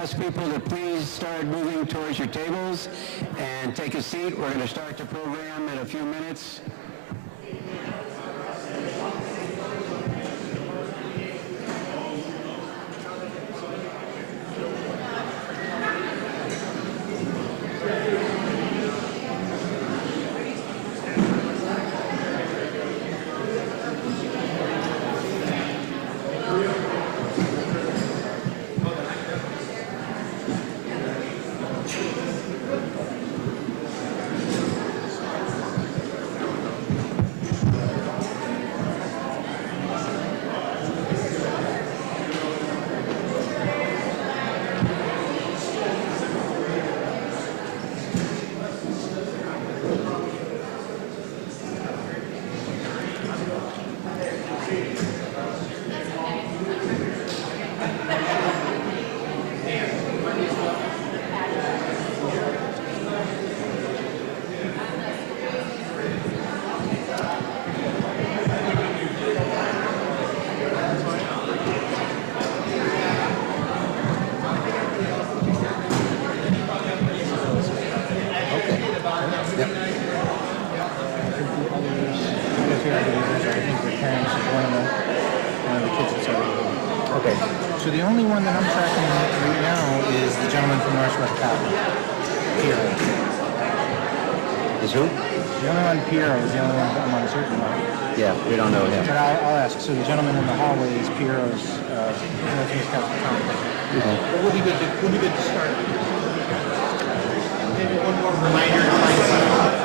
ask people to please start moving towards your tables and take a seat. We're going to start the program in a few minutes. So the only one that I'm tracking right now is the gentleman from Northwest Capital, Piero. Is who? The only one, Piero, is the only one I'm uncertain about. Yeah, we don't know him. But I'll ask. So the gentleman in the hallway is Piero's Northwest Capital contact. But we'll be good to start. Maybe one more reminder to myself.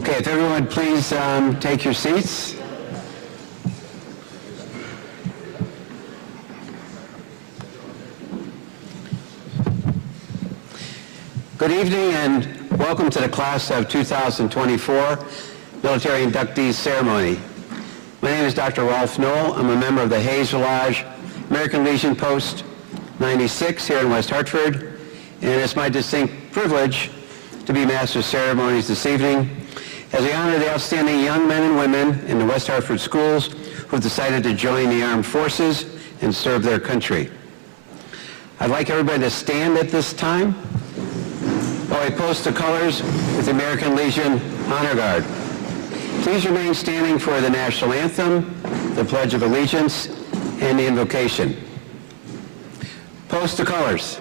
Okay, if everyone please take your seats. Good evening and welcome to the class of 2024 military inductees ceremony. My name is Dr. Rolf Knoll. I'm a member of the hayes-velhage American Legion Post 96 here in West Hartford, and it's my distinct privilege to be Master of Ceremonies this evening as we honor the outstanding young men and women in the West Hartford schools who have decided to join the armed forces and serve their country. I'd like everybody to stand at this time while we post the colors with the American Legion Honor Guard. Please remain standing for the national anthem, the Pledge of Allegiance, and the invocation. Post the colors.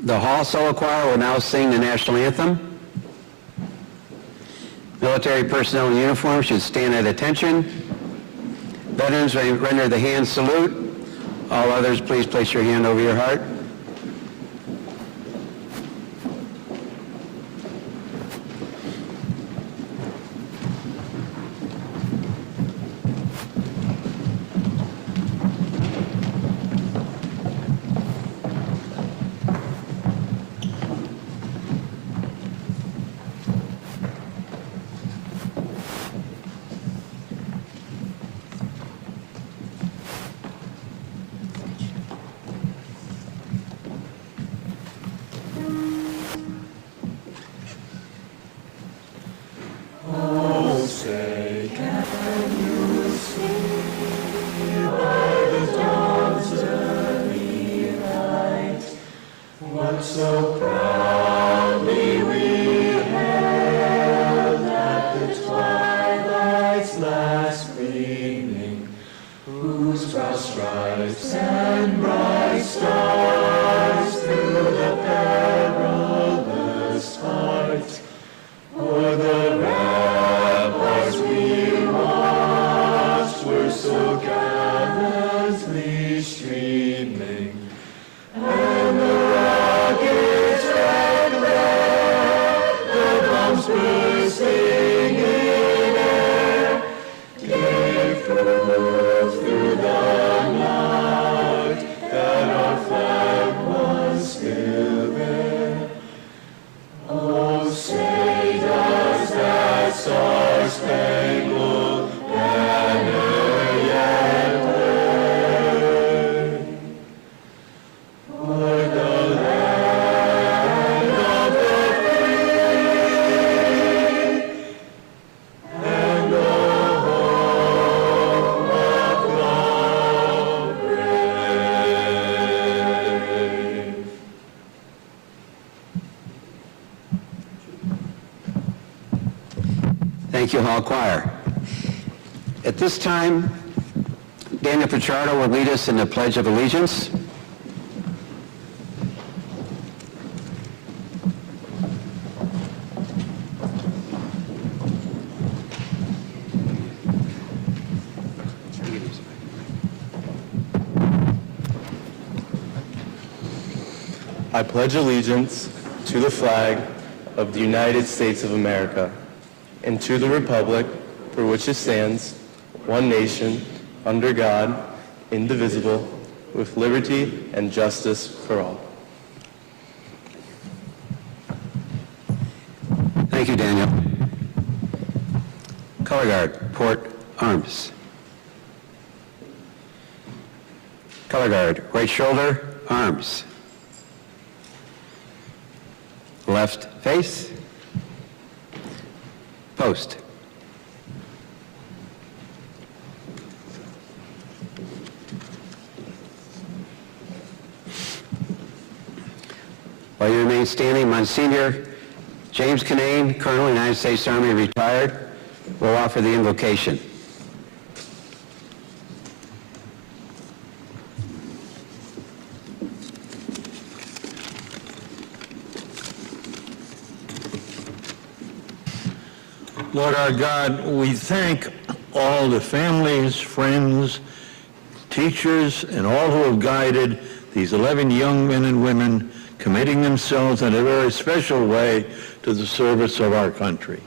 The Hall Solo Choir will now sing the national anthem. Military personnel in uniform should stand at attention. Veterans may render the hand salute. All others, please place your hand over your heart. Thank you, Hall Choir. At this time, Daniel Pichardo will lead us in the Pledge of Allegiance. I pledge allegiance to the flag of the United States of America and to the republic for which it stands, one nation, under God, indivisible, with liberty and justice for all. Thank you, Daniel. Color Guard, port arms. Color Guard, right shoulder, arms. Left face. Post. While you remain standing, Monsignor James Kinane, Colonel, United States Army, retired, will offer the invocation. Lord our God, we thank all the families, friends, teachers, and all who have guided these 11 young men and women committing themselves in a very special way to the service of our country.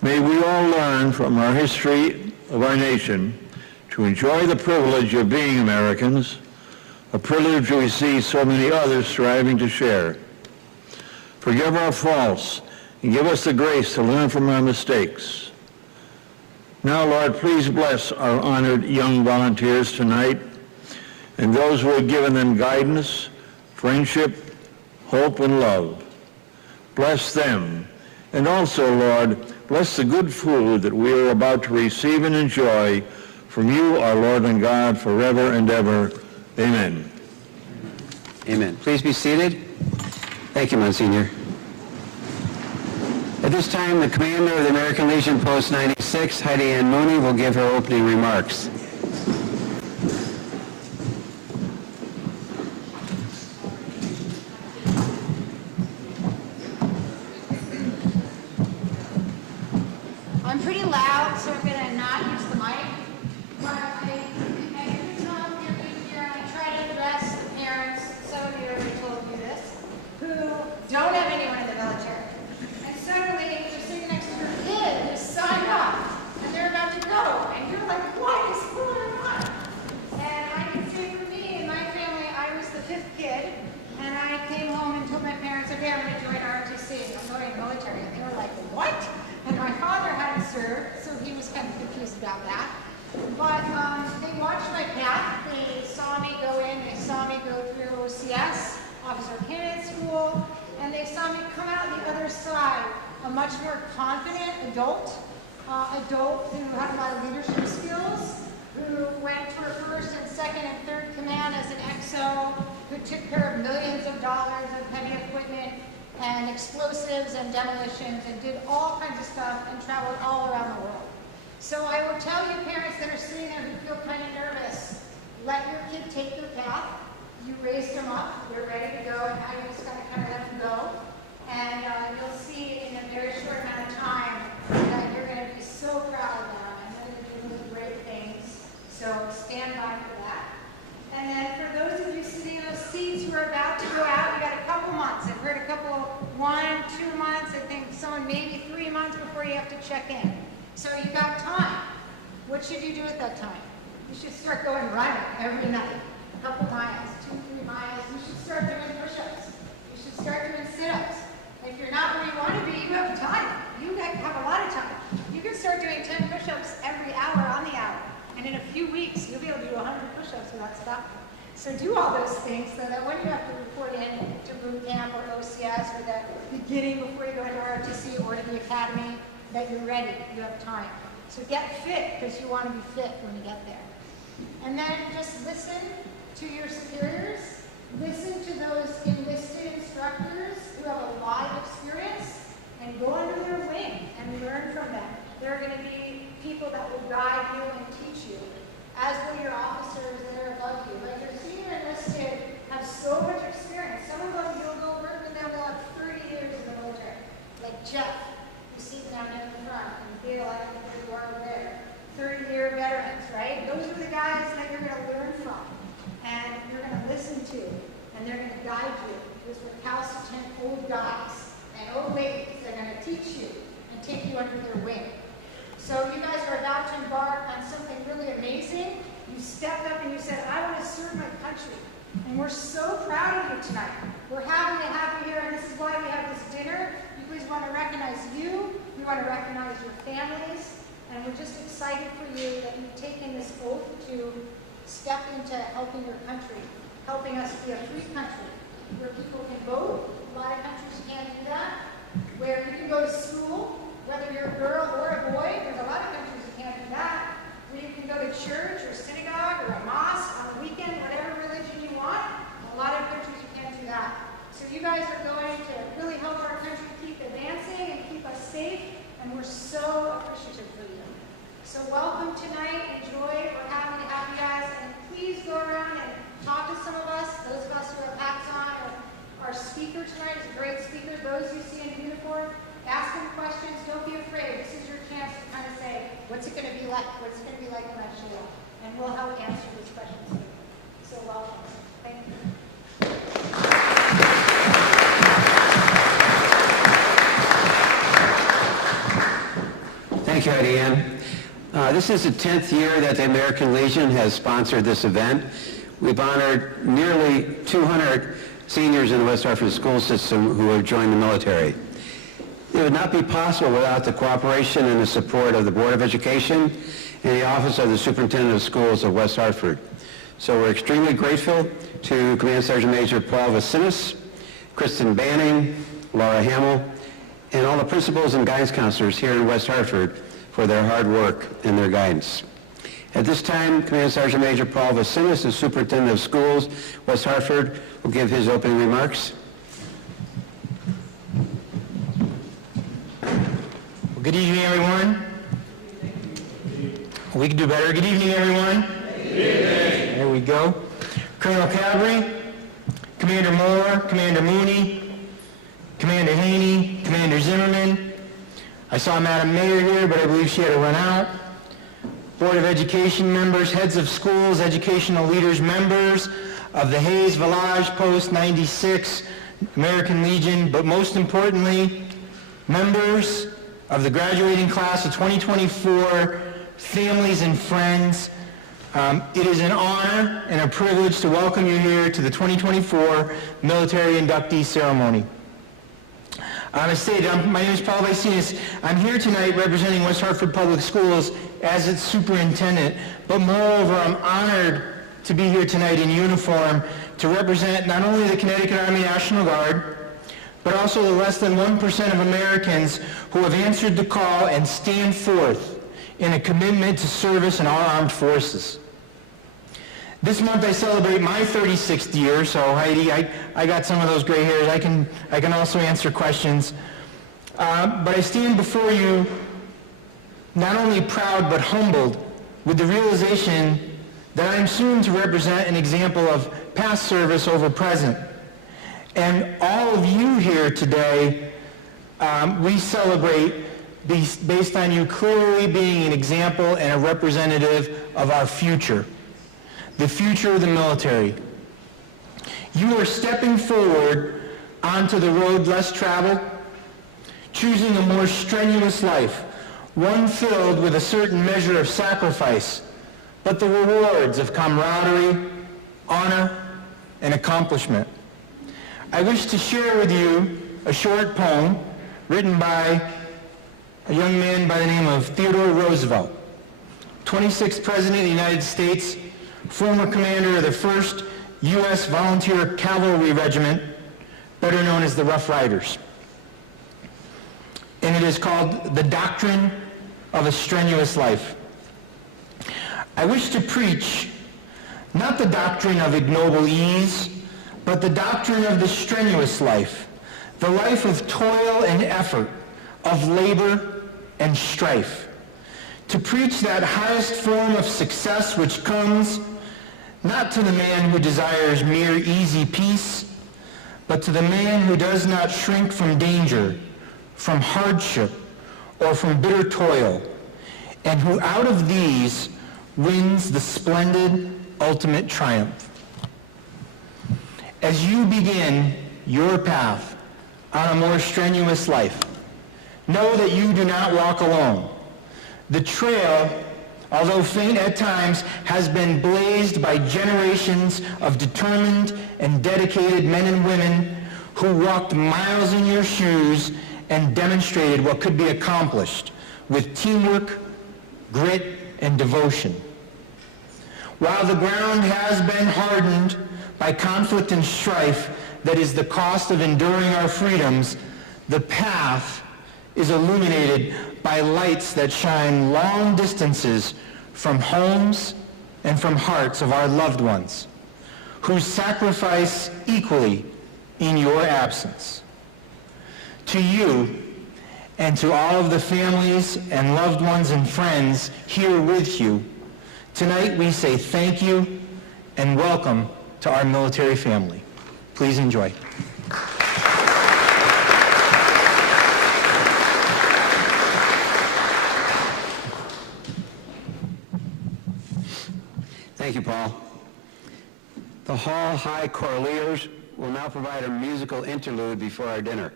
May we all learn from our history of our nation to enjoy the privilege of being Americans, a privilege we see so many others striving to share. Forgive our faults and give us the grace to learn from our mistakes. Now, Lord, please bless our honored young volunteers tonight and those who have given them guidance, friendship, hope, and love. Bless them. And also, Lord, bless the good food that we are about to receive and enjoy from you, our Lord and God, forever and ever. Amen. Amen. Please be seated. Thank you, Monsignor. At this time, the commander of the American Legion Post 96, Heidi Ann Mooney, will give her opening remarks. I'm pretty loud, so I'm going to not use the mic. But I every time you're here, I try to address the parents, some of you already told you this, who don't have anyone in the military. And suddenly, you're sitting next to your kid who's signed up, and they're about to go, and you're like, what is going on? And I can say for me and my family, I was the 5th kid, and I came home and told my parents, okay, I'm going to join ROTC, I'm going to the military. And they were like, what? And my father hadn't served, so he was kind of confused about that. But they watched my path. They saw me go in. They saw me go through OCS, Officer Candidate School, and they saw me come out the other side, a much more confident adult who had a lot of leadership skills, who went for 1st and 2nd and 3rd command as an XO, who took care of millions of dollars of heavy equipment and explosives and demolitions and did all kinds of stuff and traveled all around the world. So I will tell you parents that are sitting there who feel kind of nervous, let your kid take their path. You raised them up, they're ready to go, and now you just got to kind of let them go. And you'll see in a very short amount of time that you're going to be so proud of them and they're going to do really great things. So stand by for that. And then for those of you sitting in those seats who are about to go out, you got a couple months. I've heard a couple, 1, 2 months, I think someone maybe 3 months before you have to check in. So you got time. What should you do at that time? You should start going running every night. A couple miles, 2, 3 miles. You should start doing push-ups. You should start doing sit-ups. If you're not where you want to be, you have time. You have a lot of time. You can start doing 10 push-ups every hour on the hour. And in a few weeks, you'll be able to do 100 push-ups without stopping. So do all those things so that when you have to report in to boot camp or OCS or the beginning before you go into ROTC or to the academy, that you're ready, you have time. So get fit because you want to be fit when you get there. And then just listen to your superiors. Listen to those enlisted instructors who have a lot of experience and go under their wing and learn from them. There are going to be people that will guide you and teach you, as will your officers that are above you. Like your senior enlisted have so much experience. Some of them, you'll go work with them, they'll have 30 years in the military. Like Jeff, you see down in the front, and Bill, I don't know where you are over there. 30-year veterans, right? Those are the guys that you're going to learn from, and you're going to listen to, and they're going to guide you. Those recalcitrant old guys and old ladies that are going to teach you and take you under their wing. So you guys are about to embark on something really amazing. You stepped up and you said, I want to serve my country. And we're so proud of you tonight. We're happy to have you here, and this is why we have this dinner. We want to recognize you. We want to recognize your families. And we're just excited for you that you've taken this oath to step into helping your country, helping us be a free country where people can vote. A lot of countries can't do that. Where you can go to school, whether you're a girl or a boy. There's a lot of countries that can't do that. Where you can go to church or synagogue or a mosque on the weekend, whatever religion you want. A lot of countries you can't do that. So you guys are going to really help our country keep advancing and keep us safe, and we're so appreciative for you. So welcome tonight. Enjoy. We're happy to have you guys. And please go around and talk to some of us, those of us who have hats on. Our speaker tonight is a great speaker. Those you see in uniform, ask them questions. Don't be afraid. This is your chance to kind of say, what's it going to be like? What's it going to be like when I show up? And we'll help answer these questions for you. So welcome. Thank you. Thank you, Eddie Ann. This is the 10th year that the American Legion has sponsored this event. We've honored nearly 200 seniors in the West Hartford school system who have joined the military. It would not be possible without the cooperation and the support of the Board of Education and the Office of the Superintendent of Schools of West Hartford. So we're extremely grateful to Command Sergeant Major Paul Vasinis, Kristen Banning, Laura Hamill, and all the principals and guidance counselors here in West Hartford for their hard work and their guidance. At this time, Command Sergeant Major Paul Vasinis, the Superintendent of Schools, West Hartford, will give his opening remarks. Well, good evening, everyone. We can do better. Good evening, everyone. Good evening. There we go. Colonel Cabri, Commander Moore, Commander Mooney, Commander Haney, Commander Zimmerman, I saw Madam Mayor here, but I believe she had to run out. Board of Education members, heads of schools, educational leaders, members of the Hayes-Velhage Post 96, American Legion, but most importantly, members of the graduating class of 2024, families and friends. It is an honor and a privilege to welcome you here to the 2024 Military Inductee Ceremony. As stated, my name is Paul Vaicinas. I'm here tonight representing West Hartford Public Schools as its superintendent, but moreover, I'm honored to be here tonight in uniform to represent not only the Connecticut Army National Guard, but also the less than 1% of Americans who have answered the call and stand forth in a commitment to service in our armed forces. This month I celebrate my 36th year, so Heidi, I got some of those gray hairs. I can also answer questions. But I stand before you not only proud but humbled with the realization that I am soon to represent an example of past service over present. And all of you here today, we celebrate based on you clearly being an example and a representative of our future. The future of the military. You are stepping forward onto the road less traveled, choosing a more strenuous life, one filled with a certain measure of sacrifice, but the rewards of camaraderie, honor, and accomplishment. I wish to share with you a short poem written by a young man by the name of Theodore Roosevelt, 26th President of the United States, former commander of the 1st U.S. Volunteer Cavalry Regiment, better known as the Rough Riders. And it is called The Doctrine of a Strenuous Life. I wish to preach not the doctrine of ignoble ease, but the doctrine of the strenuous life, the life of toil and effort, of labor and strife. To preach that highest form of success which comes not to the man who desires mere easy peace, but to the man who does not shrink from danger, from hardship, or from bitter toil, and who out of these wins the splendid ultimate triumph. As you begin your path on a more strenuous life, know that you do not walk alone. The trail, although faint at times, has been blazed by generations of determined and dedicated men and women who walked miles in your shoes and demonstrated what could be accomplished with teamwork, grit, and devotion. While the ground has been hardened by conflict and strife that is the cost of enduring our freedoms, the path is illuminated by lights that shine long distances from homes and from hearts of our loved ones, who sacrifice equally in your absence. To you and to all of the families and loved ones and friends here with you, tonight we say thank you and welcome to our military family. Please enjoy. Thank you, Paul. The Hall High Choraleers will now provide a musical interlude before our dinner.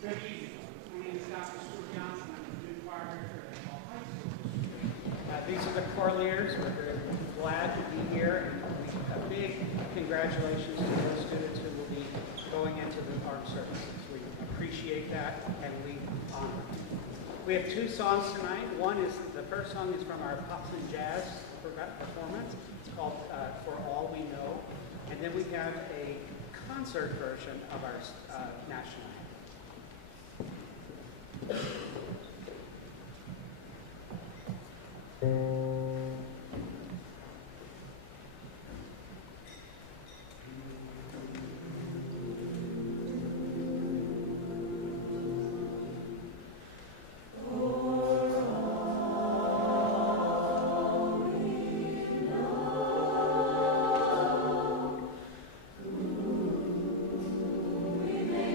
Good evening. My name is Dr. Stuart Johnson. I'm the new choir director at Hall High School. These are the Choraleers. We're very glad to be here. And a big congratulations to those students who will be going into the armed services. We appreciate that and we honor them. We have two songs tonight. The first song is from our Pops and Jazz performance. It's called For All We Know. And then we have a concert version of our national anthem.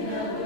Never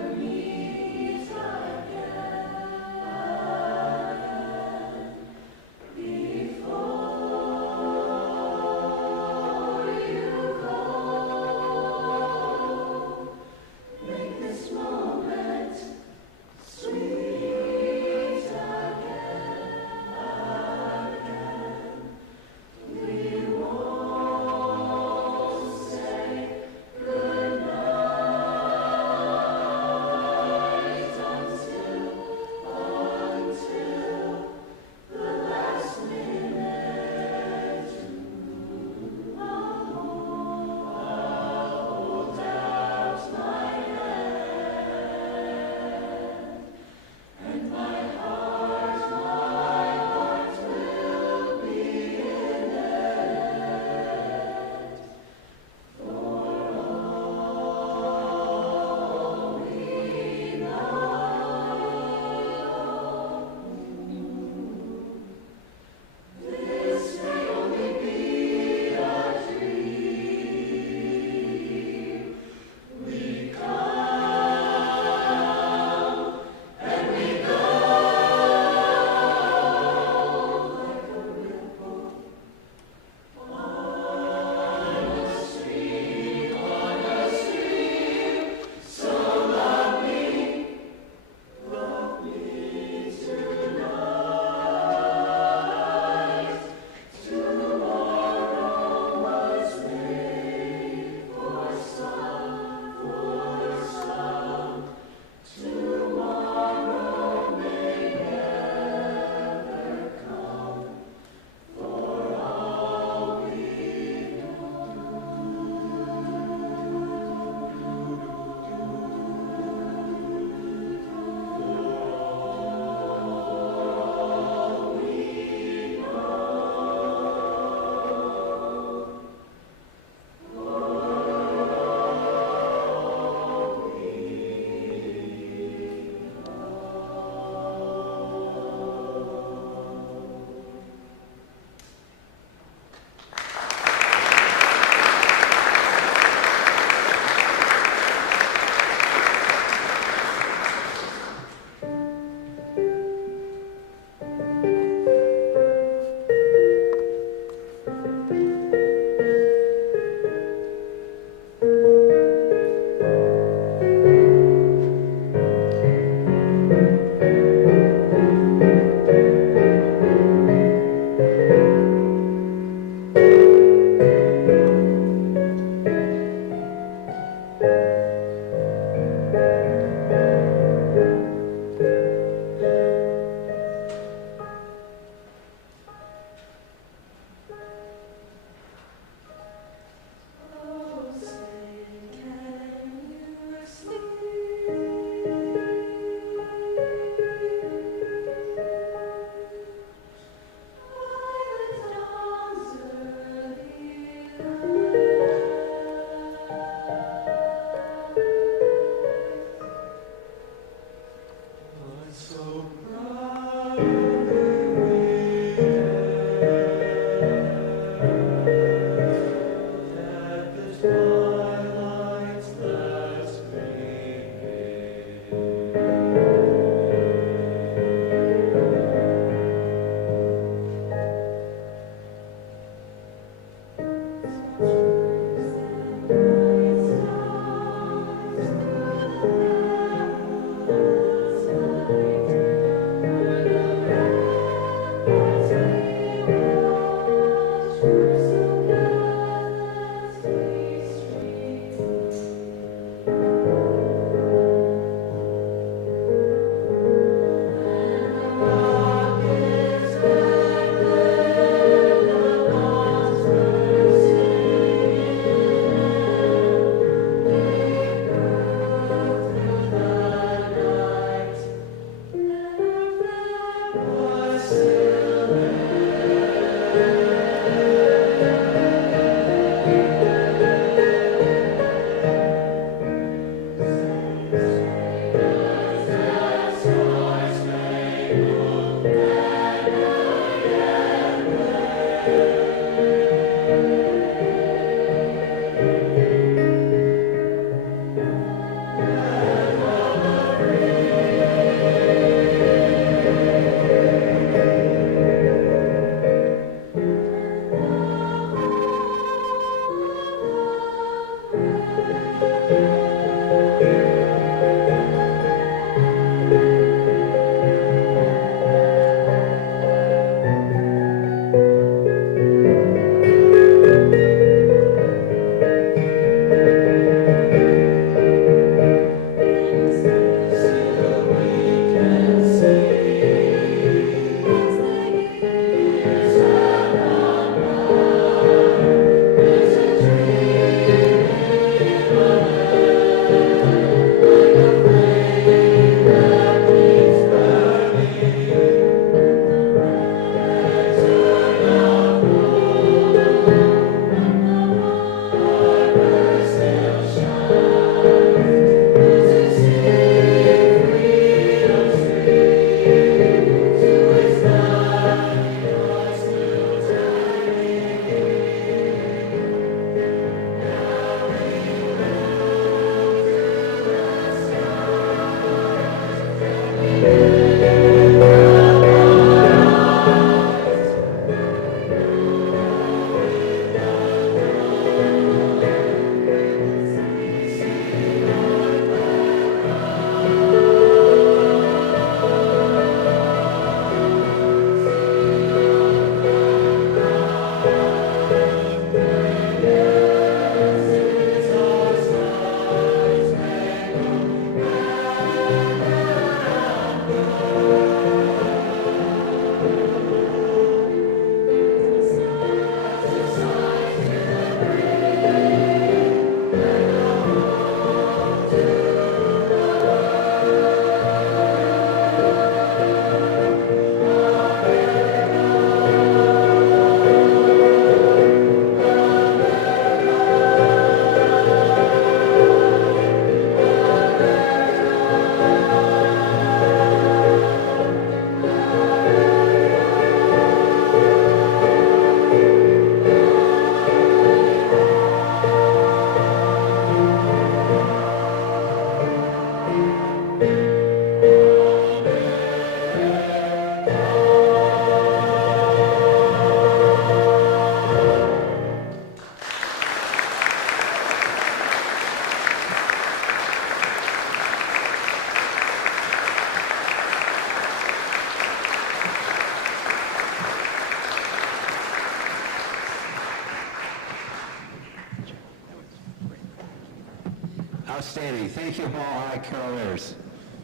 Outstanding. Thank you all, high carolers.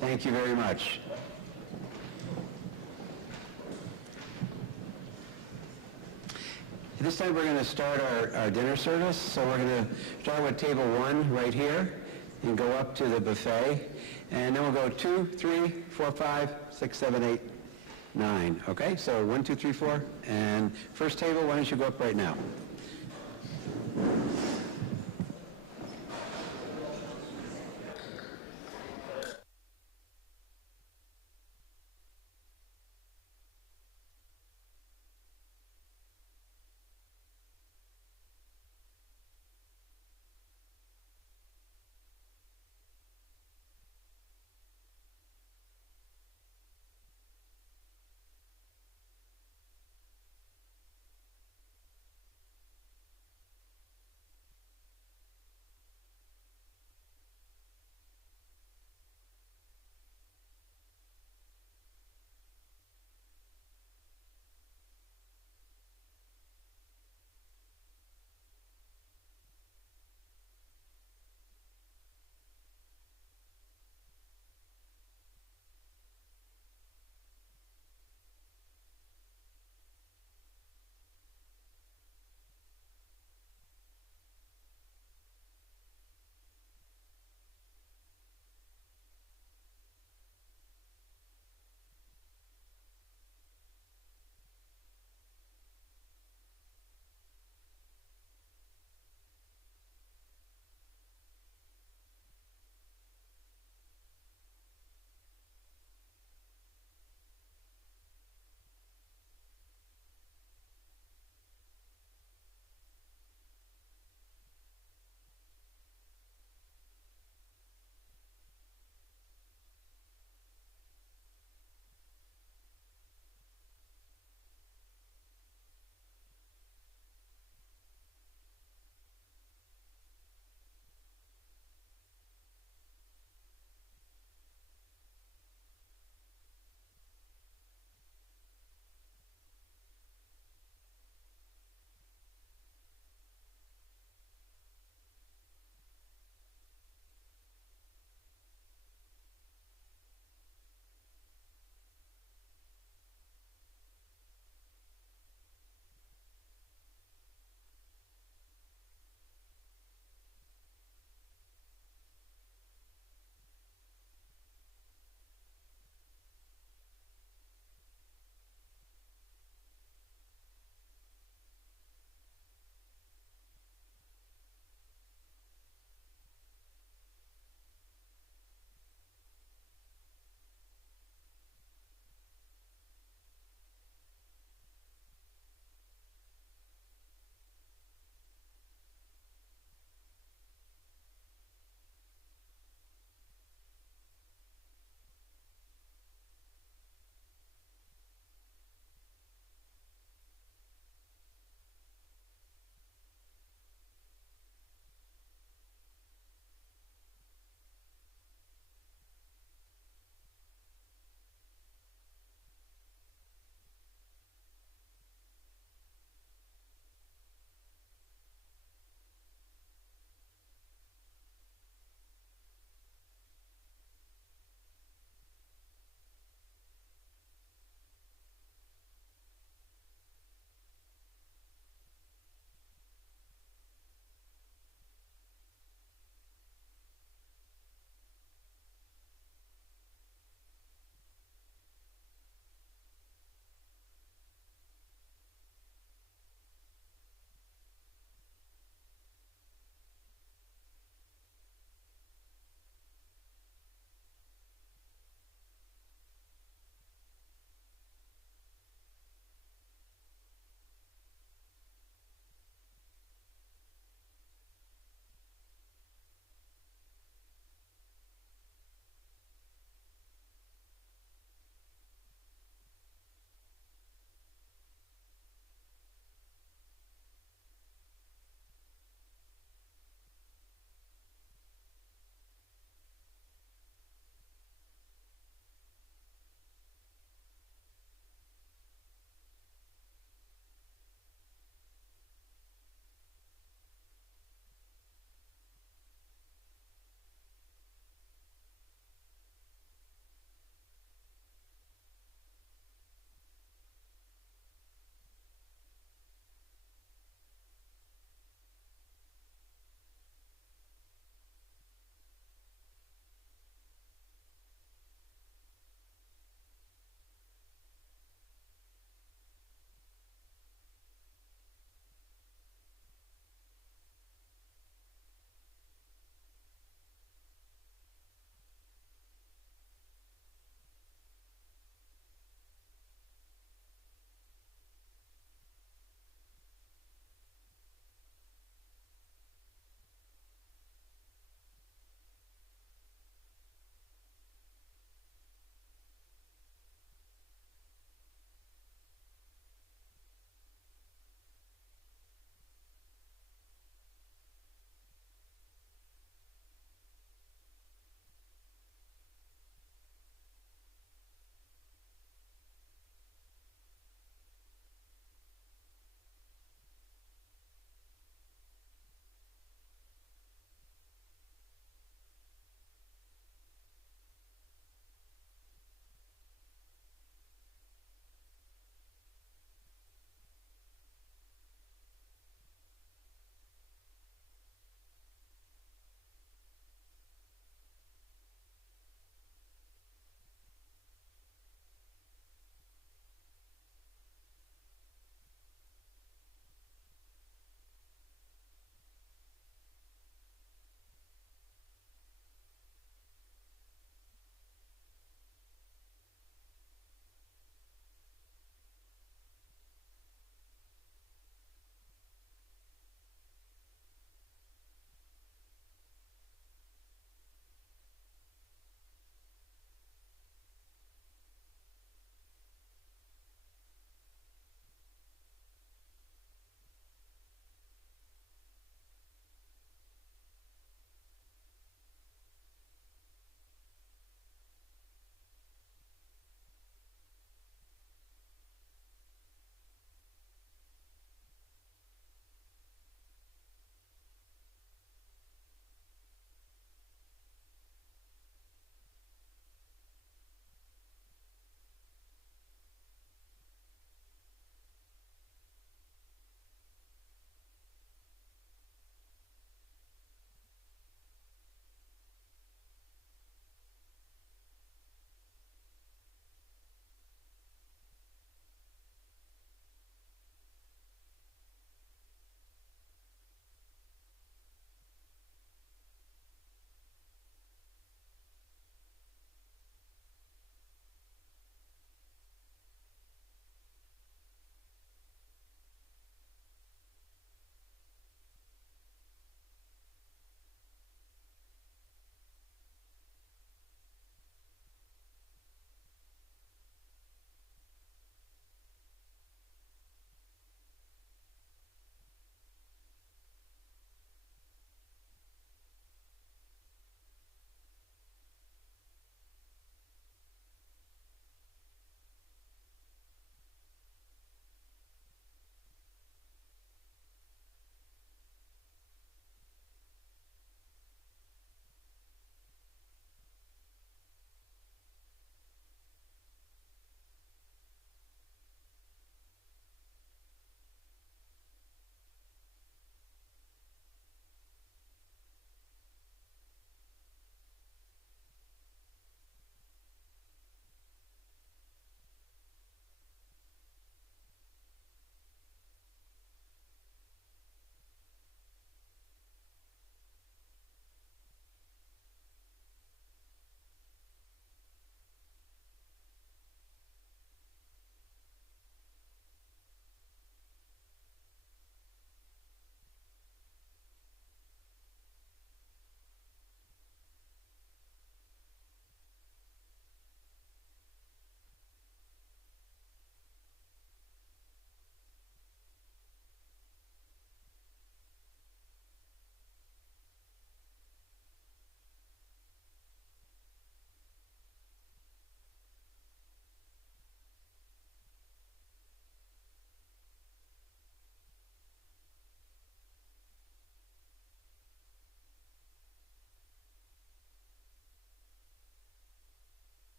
Thank you very much. This time we're going to start our dinner service. So we're going to start with table 1 right here and go up to the buffet. And then we'll go 2, 3, 4, 5, 6, 7, 8, 9. Okay, so 1, 2, 3, 4. And first table, why don't you go up right now?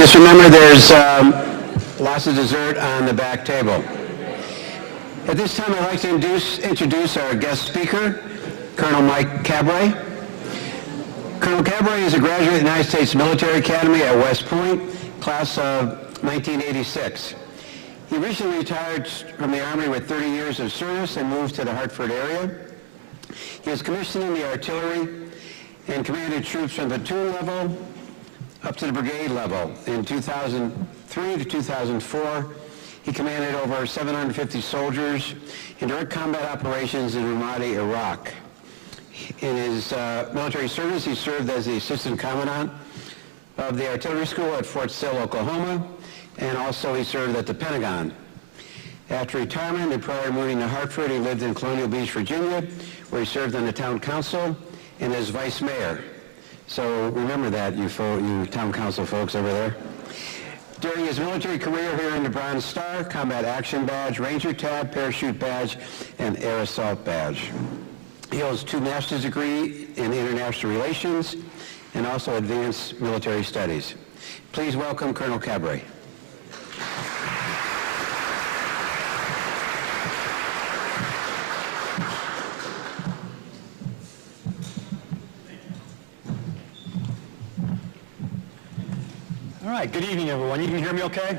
Just remember there's lots of dessert on the back table. At this time, I'd like to introduce our guest speaker, Colonel Mike Cabray. Colonel Cabray is a graduate of the United States Military Academy at West Point, class of 1986. He recently retired from the Army with 30 years of service and moved to the Hartford area. He was commissioned in the artillery and commanded troops from platoon level up to the brigade level. In 2003 to 2004, he commanded over 750 soldiers in direct combat operations in Ramadi, Iraq. In his military service, he served as the assistant commandant of the artillery school at Fort Sill, Oklahoma, and also he served at the Pentagon. After retirement and prior to moving to Hartford, he lived in Colonial Beach, Virginia, where he served on the town council and as vice mayor. So remember that, you town council folks over there. During his military career, he earned the Bronze Star, Combat Action Badge, Ranger Tab, Parachute Badge, and Air Assault Badge. He holds 2 master's degrees in international relations and also advanced military studies. Please welcome Colonel Cabray. All right, good evening, everyone. You can hear me okay?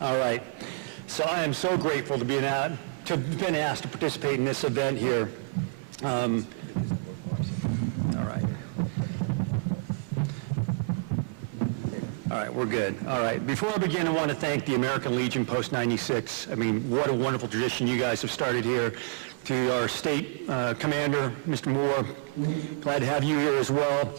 All right. So I am so grateful to have been asked to participate in this event here. All right. All right, we're good. All right. Before I begin, I want to thank the American Legion Post 96. I mean, what a wonderful tradition you guys have started here. To our state commander, Mr. Moore, glad to have you here as well.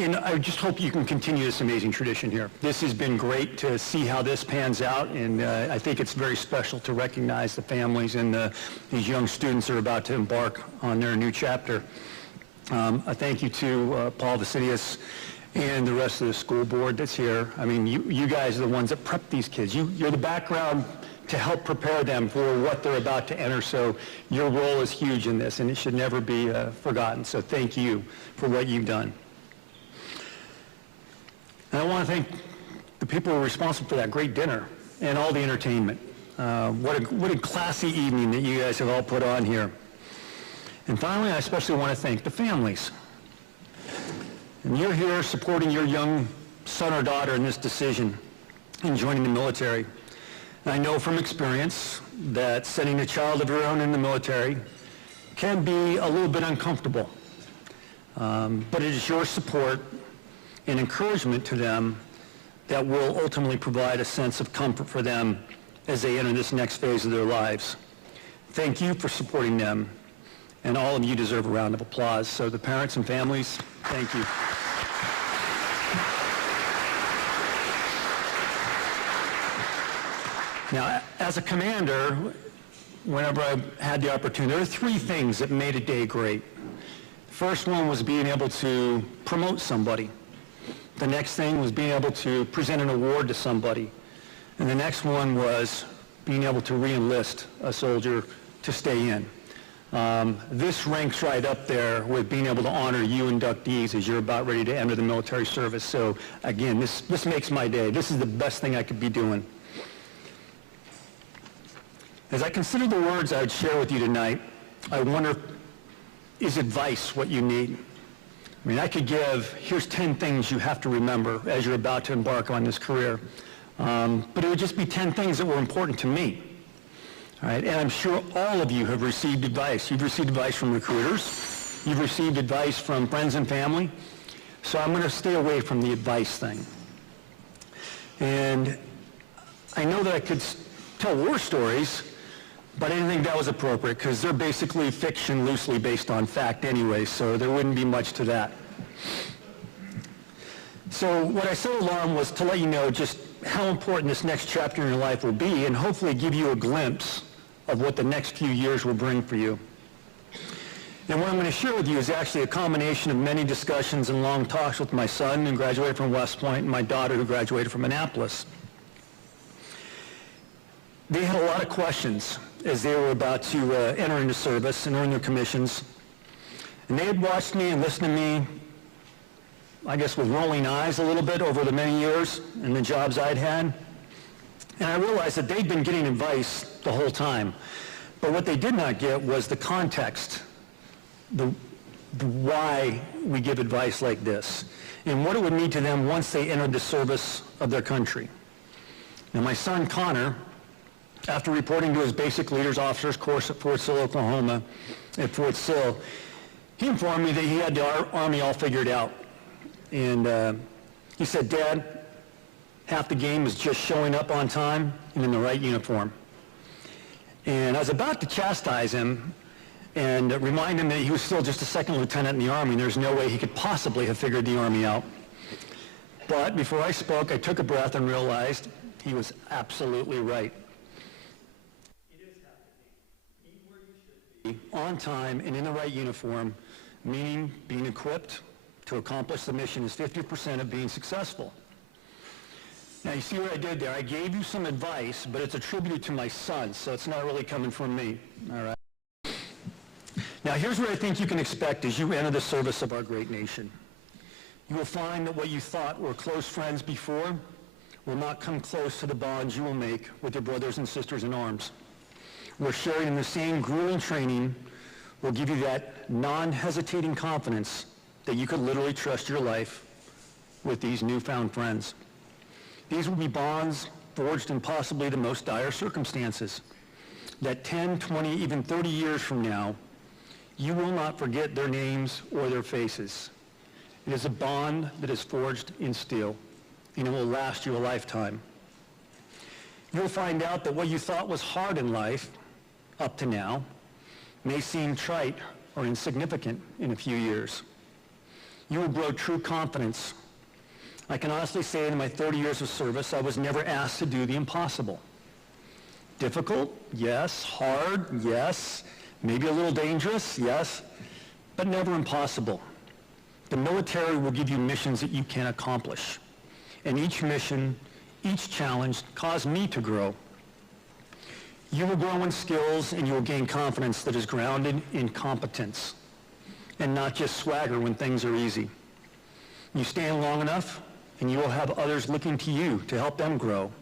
And I just hope you can continue this amazing tradition here. This has been great to see how this pans out, and I think it's very special to recognize the families and these young students that are about to embark on their new chapter. A thank you to Paul Vasidius and the rest of the school board that's here. I mean, you guys are the ones that prep these kids. You're the background to help prepare them for what they're about to enter, so your role is huge in this, and it should never be forgotten. So thank you for what you've done. And I want to thank the people who are responsible for that great dinner and all the entertainment. What a classy evening that you guys have all put on here. And finally, I especially want to thank the families. And you're here supporting your young son or daughter in this decision in joining the military. And I know from experience that sending a child of your own in the military can be a little bit uncomfortable. But it is your support and encouragement to them that will ultimately provide a sense of comfort for them as they enter this next phase of their lives. Thank you for supporting them, and all of you deserve a round of applause. So the parents and families, thank you. Now, as a commander, whenever I had the opportunity, there were 3 things that made a day great. The first one was being able to promote somebody. The next thing was being able to present an award to somebody. And the next one was being able to re-enlist a soldier to stay in. This ranks right up there with being able to honor you inductees as you're about ready to enter the military service. So again, this makes my day. This is the best thing I could be doing. As I consider the words I would share with you tonight, I wonder, is advice what you need? I mean, I could give, here's 10 things you have to remember as you're about to embark on this career. But it would just be 10 things that were important to me. All right? And I'm sure all of you have received advice. You've received advice from recruiters. You've received advice from friends and family. So I'm going to stay away from the advice thing. And I know that I could tell war stories, but I didn't think that was appropriate because they're basically fiction loosely based on fact anyway, so there wouldn't be much to that. So what I set along was to let you know just how important this next chapter in your life will be and hopefully give you a glimpse of what the next few years will bring for you. And what I'm going to share with you is actually a combination of many discussions and long talks with my son who graduated from West Point and my daughter who graduated from Annapolis. They had a lot of questions as they were about to enter into service and earn their commissions. And they had watched me and listened to me I guess, with rolling eyes a little bit over the many years and the jobs I'd had. And I realized that they'd been getting advice the whole time. But what they did not get was the context, the why we give advice like this, and what it would mean to them once they entered the service of their country. Now, my son Connor, after reporting to his basic leaders officers course at Fort Sill, Oklahoma, at Fort Sill, he informed me that he had the Army all figured out. And he said, "Dad, half the game is just showing up on time and in the right uniform." And I was about to chastise him and remind him that he was still just a second lieutenant in the Army, and there's no way he could possibly have figured the Army out. But before I spoke, I took a breath and realized he was absolutely right. It is half the game. Be where you should be, on time and in the right uniform, meaning being equipped to accomplish the mission is 50% of being successful. Now, you see what I did there? I gave you some advice, but it's attributed to my son, so it's not really coming from me, all right? Now, here's what I think you can expect as you enter the service of our great nation. You will find that what you thought were close friends before will not come close to the bonds you will make with your brothers and sisters in arms. Where sharing in the same grueling training will give you that non-hesitating confidence that you could literally trust your life with these newfound friends. These will be bonds forged in possibly the most dire circumstances, that 10, 20, even 30 years from now, you will not forget their names or their faces. It is a bond that is forged in steel, and it will last you a lifetime. You'll find out that what you thought was hard in life, up to now, may seem trite or insignificant in a few years. You will grow true confidence. I can honestly say in my 30 years of service, I was never asked to do the impossible. Difficult? Yes. Hard? Yes. Maybe a little dangerous? Yes. But never impossible. The military will give you missions that you can accomplish. And each mission, each challenge caused me to grow. You will grow in skills and you will gain confidence that is grounded in competence and not just swagger when things are easy. You stand long enough and you will have others looking to you to help them grow.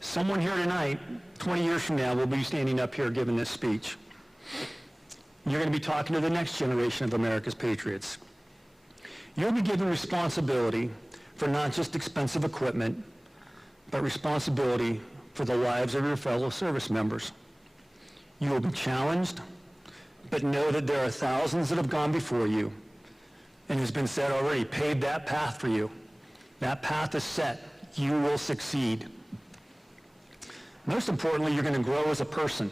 Someone here tonight, 20 years from now, will be standing up here giving this speech. You're going to be talking to the next generation of America's patriots. You'll be given responsibility for not just expensive equipment, but responsibility for the lives of your fellow service members. You will be challenged, but know that there are thousands that have gone before you, and has been said already, paved that path for you. That path is set. You will succeed. Most importantly, you're going to grow as a person.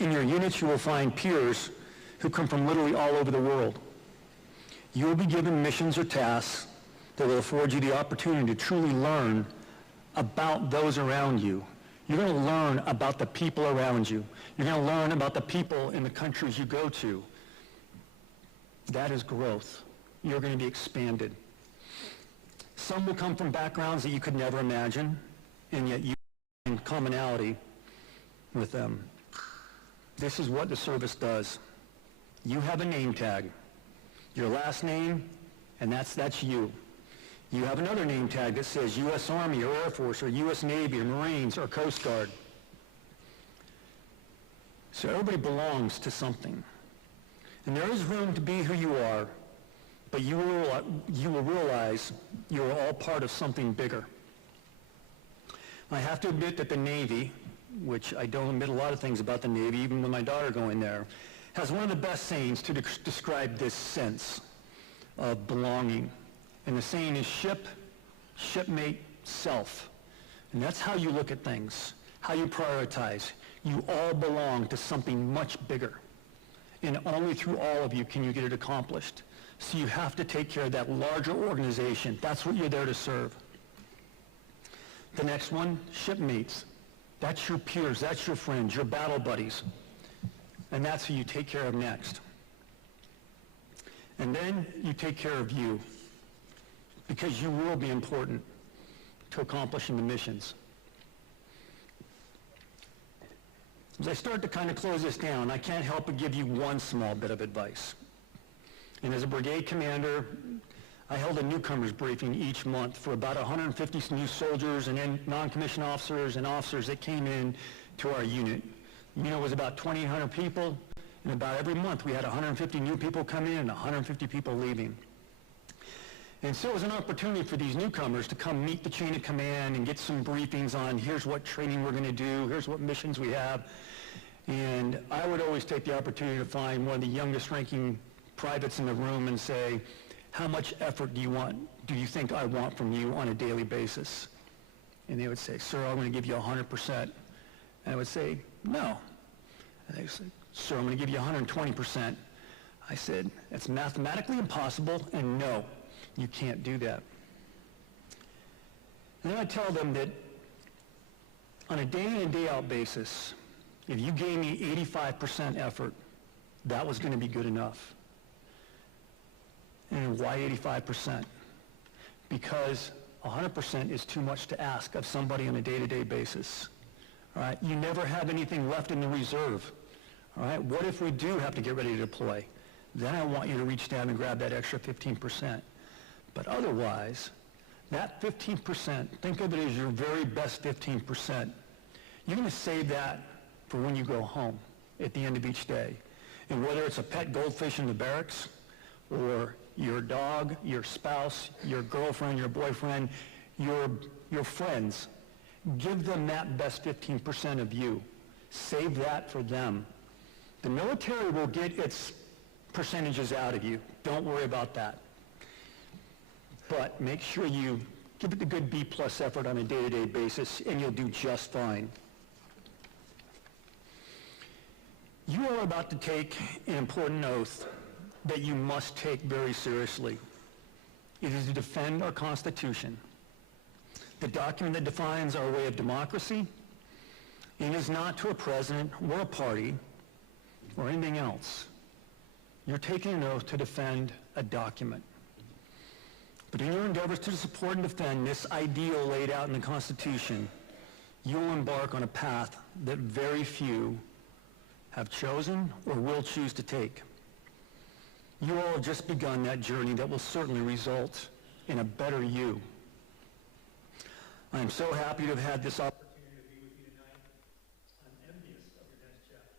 In your units, you will find peers who come from literally all over the world. You will be given missions or tasks that will afford you the opportunity to truly learn about those around you. You're going to learn about the people around you. You're going to learn about the people in the countries you go to. That is growth. You're going to be expanded. Some will come from backgrounds that you could never imagine, and yet you have in commonality with them. This is what the service does. You have a name tag. Your last name, and that's you. You have another name tag that says U.S. Army or Air Force or U.S. Navy or Marines or Coast Guard. So everybody belongs to something. And there is room to be who you are, but you will realize you are all part of something bigger. I have to admit that the Navy, which I don't admit a lot of things about the Navy, even with my daughter going there, has one of the best sayings to describe this sense of belonging. And the saying is ship, shipmate, self. And that's how you look at things, how you prioritize. You all belong to something much bigger. And only through all of you can you get it accomplished. So you have to take care of that larger organization. That's what you're there to serve. The next one, shipmates. That's your peers, that's your friends, your battle buddies. And that's who you take care of next. And then you take care of you, because you will be important to accomplishing the missions. As I start to kind of close this down, I can't help but give you one small bit of advice. And as a brigade commander, I held a newcomers briefing each month for about 150 new soldiers and then non-commissioned officers and officers that came in to our unit. The unit was about 2,800 people, and about every month we had 150 new people come in and 150 people leaving. And so it was an opportunity for these newcomers to come meet the chain of command and get some briefings on here's what training we're going to do, here's what missions we have. And I would always take the opportunity to find one of the youngest ranking privates in the room and say, how much effort do you think I want from you on a daily basis? And they would say, sir, I'm going to give you 100%. And I would say, no. And they would say, sir, I'm going to give you 120%. I said, that's mathematically impossible, and no. You can't do that. And then I tell them that on a day in and day out basis, if you gave me 85% effort, that was going to be good enough. And why 85%? Because 100% is too much to ask of somebody on a day-to-day basis. All right? You never have anything left in the reserve. All right? What if we do have to get ready to deploy? Then I want you to reach down and grab that extra 15%. But otherwise, that 15%, think of it as your very best 15%. You're going to save that for when you go home at the end of each day. And whether it's a pet goldfish in the barracks, or your dog, your spouse, your girlfriend, your boyfriend, your friends, give them that best 15% of you. Save that for them. The military will get its percentages out of you. Don't worry about that. But make sure you give it the good B+ effort on a day-to-day basis, and you'll do just fine. You are about to take an important oath that you must take very seriously. It is to defend our Constitution, the document that defines our way of democracy. It is not to a president or a party or anything else. You're taking an oath to defend a document. But in your endeavors to support and defend this ideal laid out in the Constitution, you will embark on a path that very few have chosen or will choose to take. You all have just begun that journey that will certainly result in a better you. I am so happy to have had this opportunity to be with you tonight. I'm envious of your next chapter.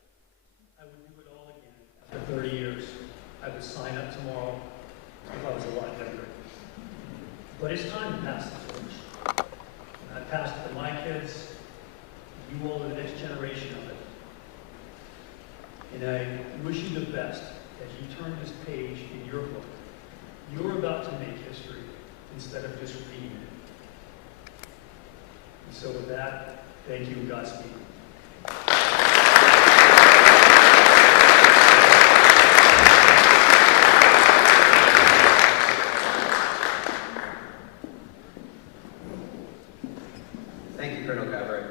I would do it all again. After 30 years, I would sign up tomorrow if I was a lot younger. But it's time to pass the torch. And I passed it to my kids. You all are the next generation of it. And I wish you the best as you turn this page in your book. You're about to make history instead of just reading it. And so with that, thank you and Godspeed. Thank you, Colonel Cabret.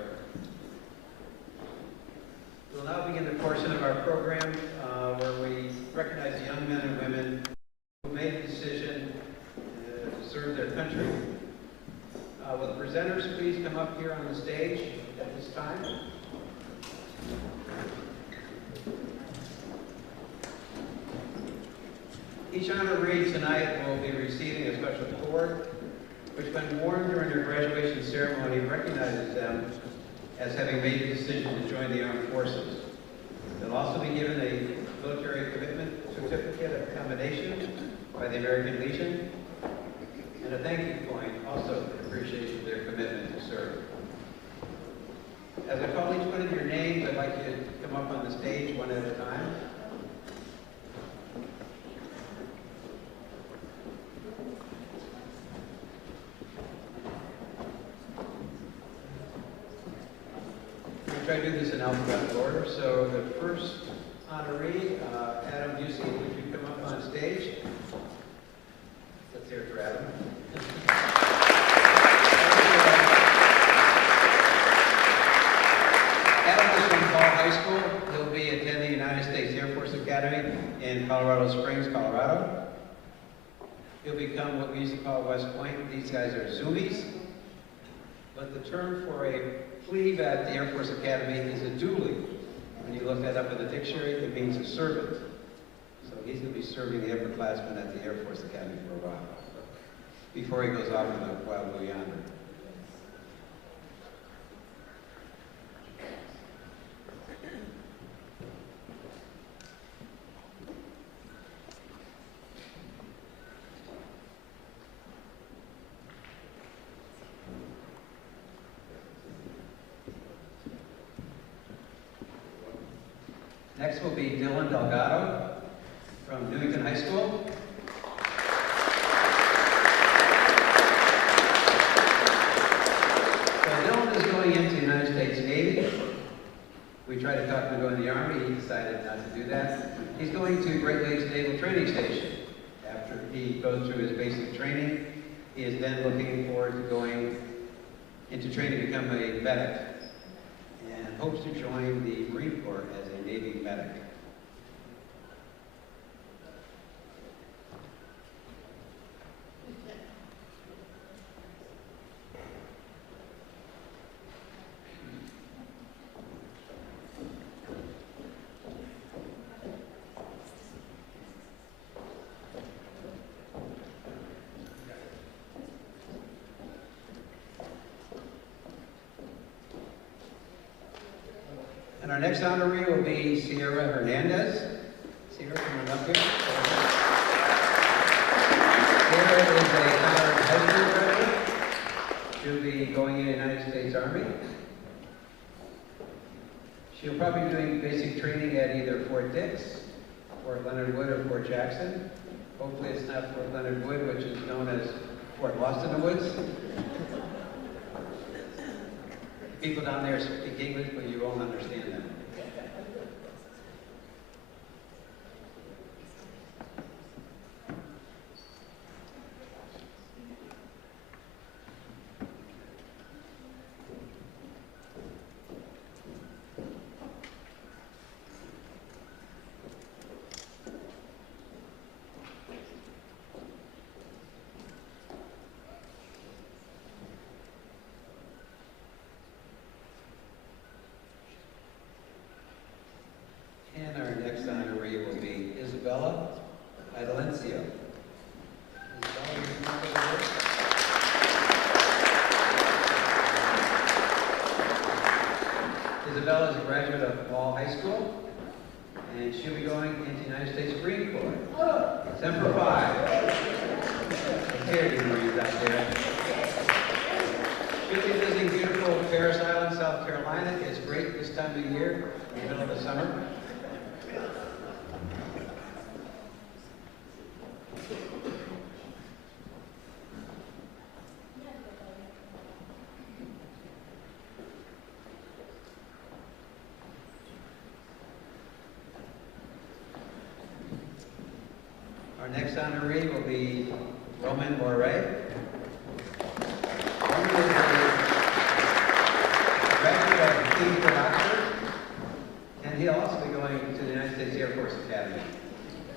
We'll now begin the portion of our program where we recognize the young men and women who made the decision to serve their country. Will the presenters please come up here on the stage at this time? Each honoree tonight will be receiving a special cord, which when worn during their graduation ceremony recognizes them as having made the decision to join the armed forces. They'll also be given a military commitment certificate of commendation by the American Legion, and a thank you coin also in appreciation of their commitment to serve. As I call each one of your names, I'd like you to come up on the stage one at a time. We'll try to do this in alphabetical order. So the first honoree, Adam Busey, would you come up on stage? Let's hear it for Adam. Adam is from Paul High School. He'll be attending the United States Air Force Academy in Colorado Springs, Colorado. He'll become what we used to call West Point. These guys are Zoomies. But the term for a plebe at the Air Force Academy is a dually. When you look that up in the dictionary, it means a servant. So he's going to be serving the upperclassmen at the Air Force Academy for a while. before he goes off in the wild blue yonder. Next will be Dylan Delgado from Newington High School. So Dylan is going into the United States Navy. We tried to talk him to go in the Army. He decided not to do that. He's going to Great Lakes Naval Training Station. After he goes through his basic training, he is then looking forward to going into training to become a medic and hopes to join the Marine Corps as a Navy medic. And our next honoree will be Sierra Hernandez. Sierra, come on up here. Sierra is a Howard High School graduate. She'll be going in the United States Army. She'll probably be doing basic training at either Fort Dix, Fort Leonard Wood, or Fort Jackson. Hopefully it's not Fort Leonard Wood, which is known as Fort Lost in the Woods. People down there speak English, but you won't understand them. And our next honoree will be Isabella Idalencio. Isabella is a graduate of Ball High School, and she'll be going into the United States Marine Corps. Semper Fi. Here you Marines out there. She'll be visiting beautiful Paris Island, South Carolina. It's great this time of year, in the middle of the summer. Our next honoree will be Roman Moray. Roman is a graduate of Kingsford, Oxford, and he'll also be going to the United States Air Force Academy.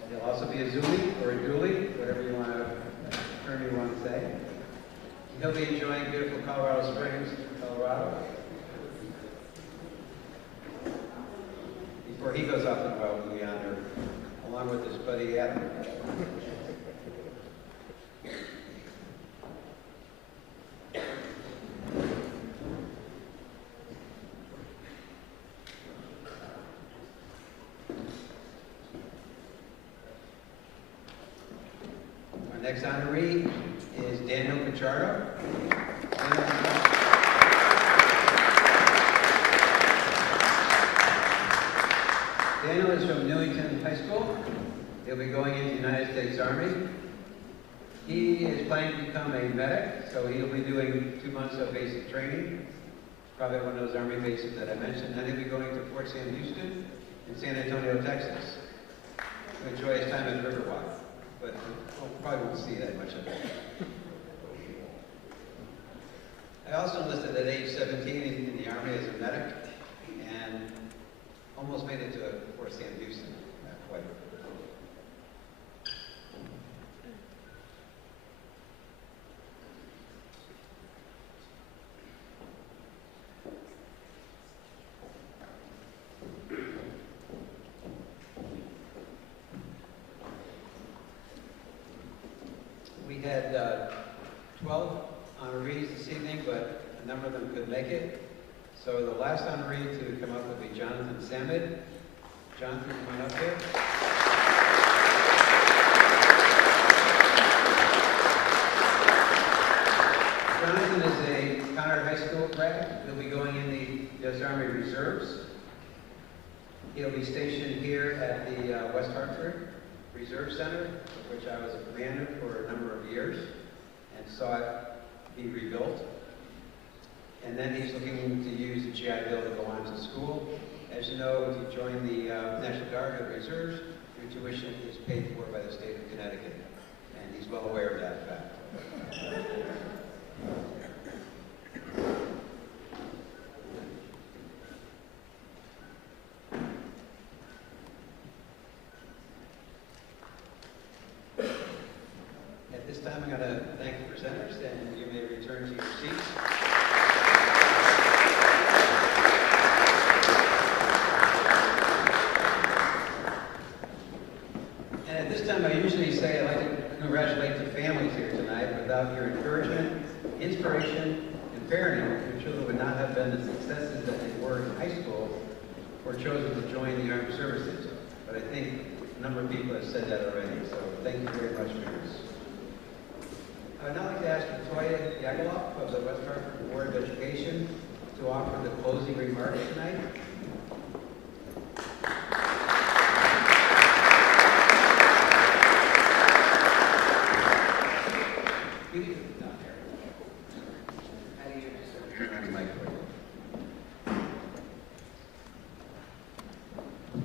He'll also be a Zoolie or a Dually, whatever you want to term you want to say. He'll be enjoying beautiful Colorado Springs, Colorado, before he goes off in the wild blue yonder, along with his buddy Adam. Our next honoree is Daniel Pichardo. Daniel is from Newington High School. He'll be going into the United States Army. He is planning to become a medic, so he'll be doing 2 months of basic training, probably one of those Army bases that I mentioned. Then he'll be going to Fort Sam Houston in San Antonio, Texas, to enjoy his time at Riverwalk, but probably won't see that much of it. I also enlisted at age 17 in the Army as a medic, and almost made it to Fort Sam Houston, not quite. We had 12 honorees this evening, but a number of them could make it. So the last honoree to come up will be Jonathan Samid. Jonathan, come on up here. Jonathan is a Conard High School grad. He'll be going in the U.S. Army Reserves. He'll be stationed here at the West Hartford Reserve Center, of which I was a commander for a number of years and saw it be rebuilt. And then he's looking to use the GI Bill to go on to school. As you know, if you join the National Guard or Reserves, your tuition is paid for by the state of Connecticut. And he's well aware of that fact. At this time, I'm going to thank the presenters, and you may return to your seats. And at this time, I usually say I'd like to congratulate the families here tonight. Without your encouragement, inspiration, and parenting, your children would not have been the successes that they were in high school or chosen to join the armed services. But I think a number of people have said that already, so thank you very much, parents. I would now like to ask Latoya Yagaloff of the West Hartford Board of Education to offer the closing remarks tonight. You can sit down there. How do you just turn on the mic for you?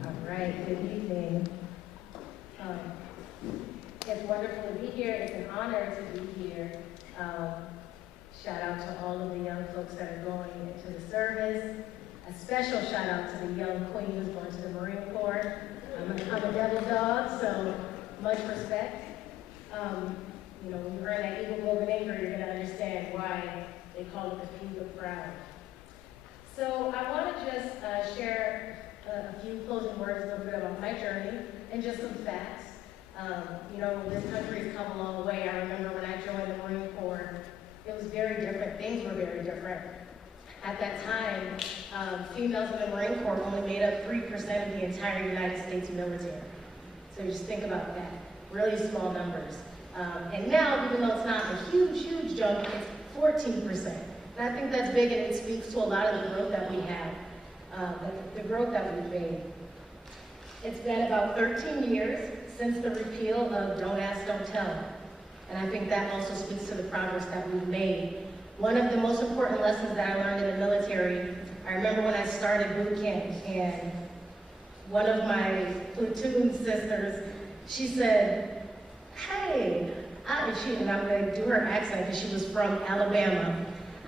All right, good evening. It's wonderful to be here. It's an honor to be here. Shout out to all of the young folks that are going into the service. A special shout out to the young queen who's going to the Marine Corps. I'm a devil dog, so much respect. You know, when you heard that Eagle Golden Anchor, you're going to understand why they call it the Feed the Proud. So I want to just share a few closing words, a little bit about my journey, and just some facts. You know, this country has come a long way. I remember when I joined the Marine Corps, it was very different. Things were very different. At that time, females in the Marine Corps only made up 3% of the entire United States military. So just think about that. Really small numbers. And now, even though it's not a huge, huge jump, it's 14%. And I think that's big, and it speaks to a lot of the growth that we have, the growth that we've made. It's been about 13 years since the repeal of Don't Ask, Don't Tell. And I think that also speaks to the progress that we've made. One of the most important lessons that I learned in the military, I remember when I started boot camp, and one of my platoon sisters, she said, hey, and I'm going to do her accent because she was from Alabama.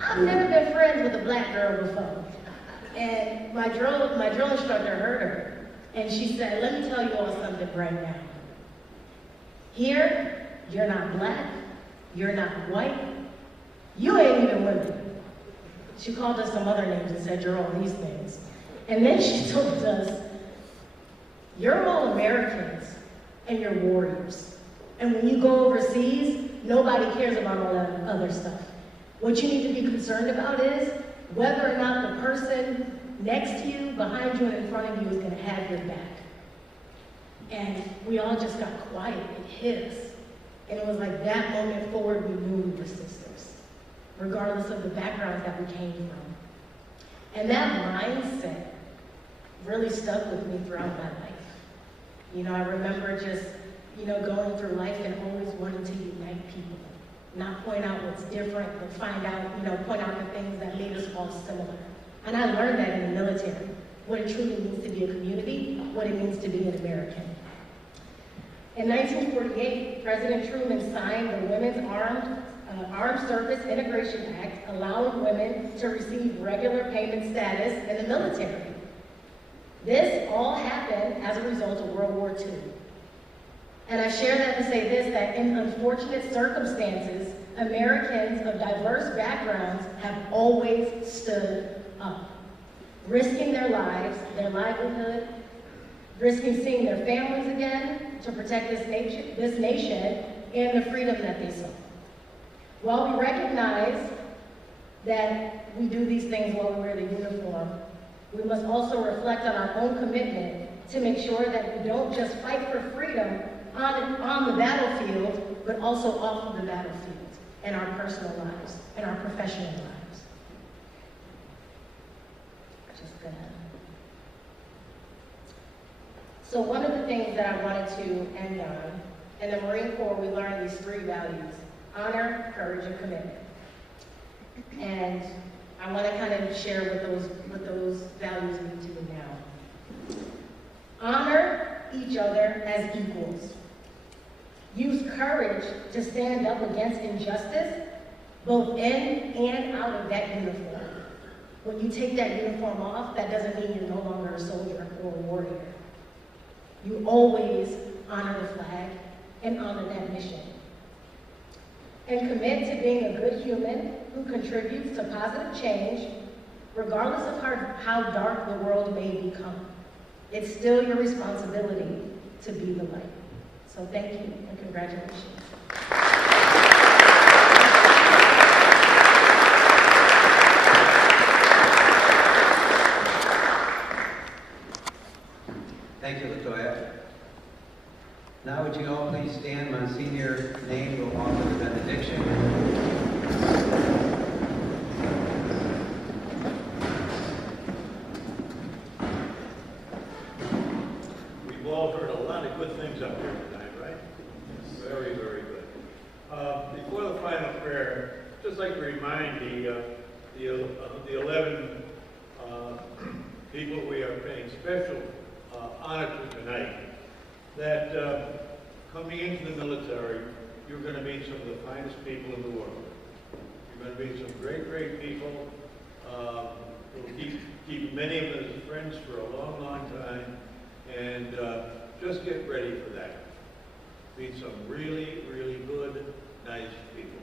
I've never been friends with a black girl before. And my drill instructor heard her, and she said, let me tell you all something right now. Here, you're not black, you're not white, you ain't even women. She called us some other names and said, you're all these things. And then she told us, you're all Americans, and you're warriors. And when you go overseas, nobody cares about all that other stuff. What you need to be concerned about is whether or not the person next to you, behind you, and in front of you is going to have your back. And we all just got quiet. It hit us. And it was like that moment forward, we knew we were sisters, regardless of the background that we came from. And that mindset really stuck with me throughout my life. You know, I remember just, you know, going through life and always wanting to unite people, not point out what's different, but find out, you know, point out the things that made us all similar. And I learned that in the military, what it truly means to be a community, what it means to be an American. In 1948, President Truman signed the Women's Armed Service Integration Act, allowing women to receive regular payment status in the military. This all happened as a result of World War II. And I share that to say this, that in unfortunate circumstances, Americans of diverse backgrounds have always stood up, risking their lives, their livelihood, risking seeing their families again to protect this nation and the freedom that they saw. While we recognize that we do these things while we wear the uniform, we must also reflect on our own commitment to make sure that we don't just fight for freedom on the battlefield, but also off of the battlefield in our personal lives, in our professional lives. Just gonna. So one of the things that I wanted to end on, in the Marine Corps we learned these 3 values: honor, courage, and commitment. And I want to kind of share what those values mean to me now. Honor each other as equals. Use courage to stand up against injustice, both in and out of that uniform. When you take that uniform off, that doesn't mean you're no longer a soldier or a warrior. You always honor the flag and honor that mission. And commit to being a good human who contributes to positive change, regardless of how dark the world may become. It's still your responsibility to be the light. So thank you and congratulations. Thank you, LaToya. Now would you all please stand? Monsignor Name will offer the benediction. We've all heard a lot of good things up here tonight, right? Very, very good. Before the final prayer, I'd just like to remind the 11 people we are paying special honor to tonight that coming into the military, you're going to meet some of the finest people in the world. You're going to meet some great, great people. You'll keep many of them as friends for a long, long time. And just get ready for that. Meet some really, really good, nice people.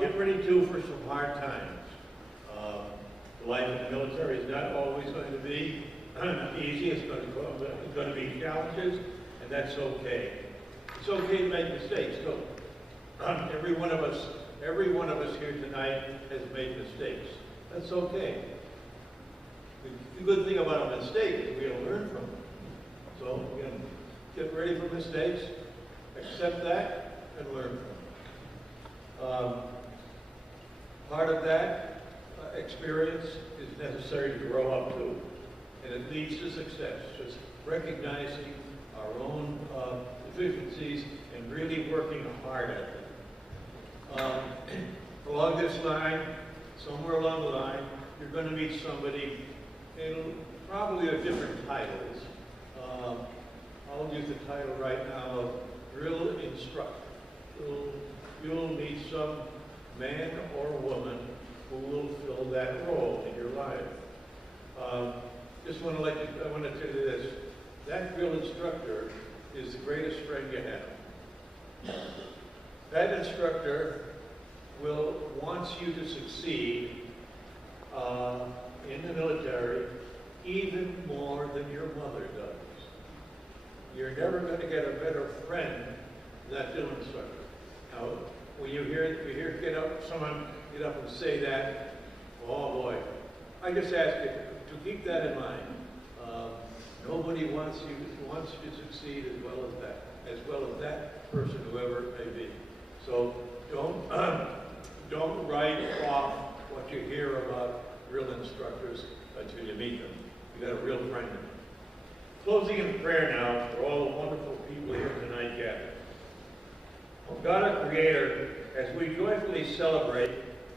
Get ready, too, for some hard times. Life in the military is not always going to be easy. It's going to be challenges, and that's okay. It's okay to make mistakes, too. Every one of us here tonight has made mistakes. That's okay. The good thing about a mistake is we'll learn from them. So, again, get ready for mistakes, accept that, and learn from them. Part of that experience is necessary to grow up to, and it leads to success. Just recognizing our own deficiencies and really working hard at them. Along this line, somewhere along the line, you're going to meet somebody probably of different titles. I'll use the title right now of drill instructor. You'll meet some man or woman who will fill that role in your life. I want to tell you this. That drill instructor is the greatest friend you have. That instructor wants you to succeed in the military even more than your mother does. You're never going to get a better friend than that drill instructor. Now, when you hear someone get up and say that, oh boy, I just ask you to keep that in mind. Nobody wants you to succeed as well as that person, whoever it may be. So don't write off what you hear about drill instructors until you meet them. You got a real friend in them. Closing in prayer now for all the wonderful people here tonight gathered. Oh God, our Creator, as we joyfully celebrate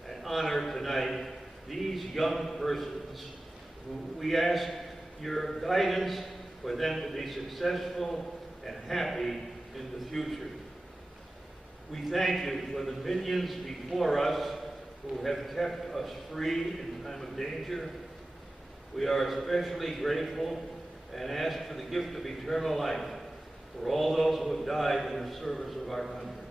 and honor tonight these young persons, we ask your guidance for them to be successful and happy in the future. We thank you for the minions before us who have kept us free in time of danger. We are especially grateful and ask for the gift of eternal life for all those who have died in the service of our country.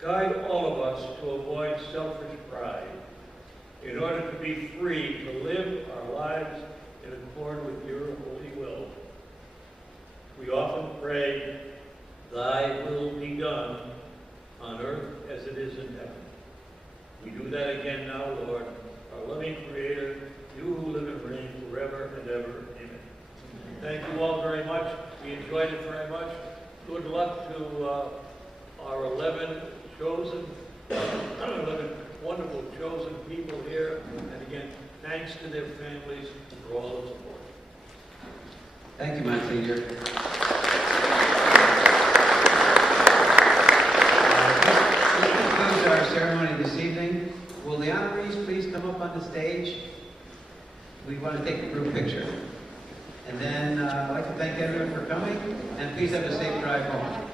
Guide all of us to avoid selfish pride in order to be free to live our lives in accord with your holy will. We often pray, thy will be done on earth as it is in heaven. We do that again now, Lord, our loving Creator, you who live and reign forever and ever. Amen. Thank you all very much. We enjoyed it very much. Good luck to our 11 wonderful chosen people here. And again, thanks to their families for all the support. Thank you, Monsignor. This concludes our ceremony this evening. Will the honorees please come up on the stage? We want to take a group picture. And then I'd like to thank everyone for coming, and please have a safe drive home.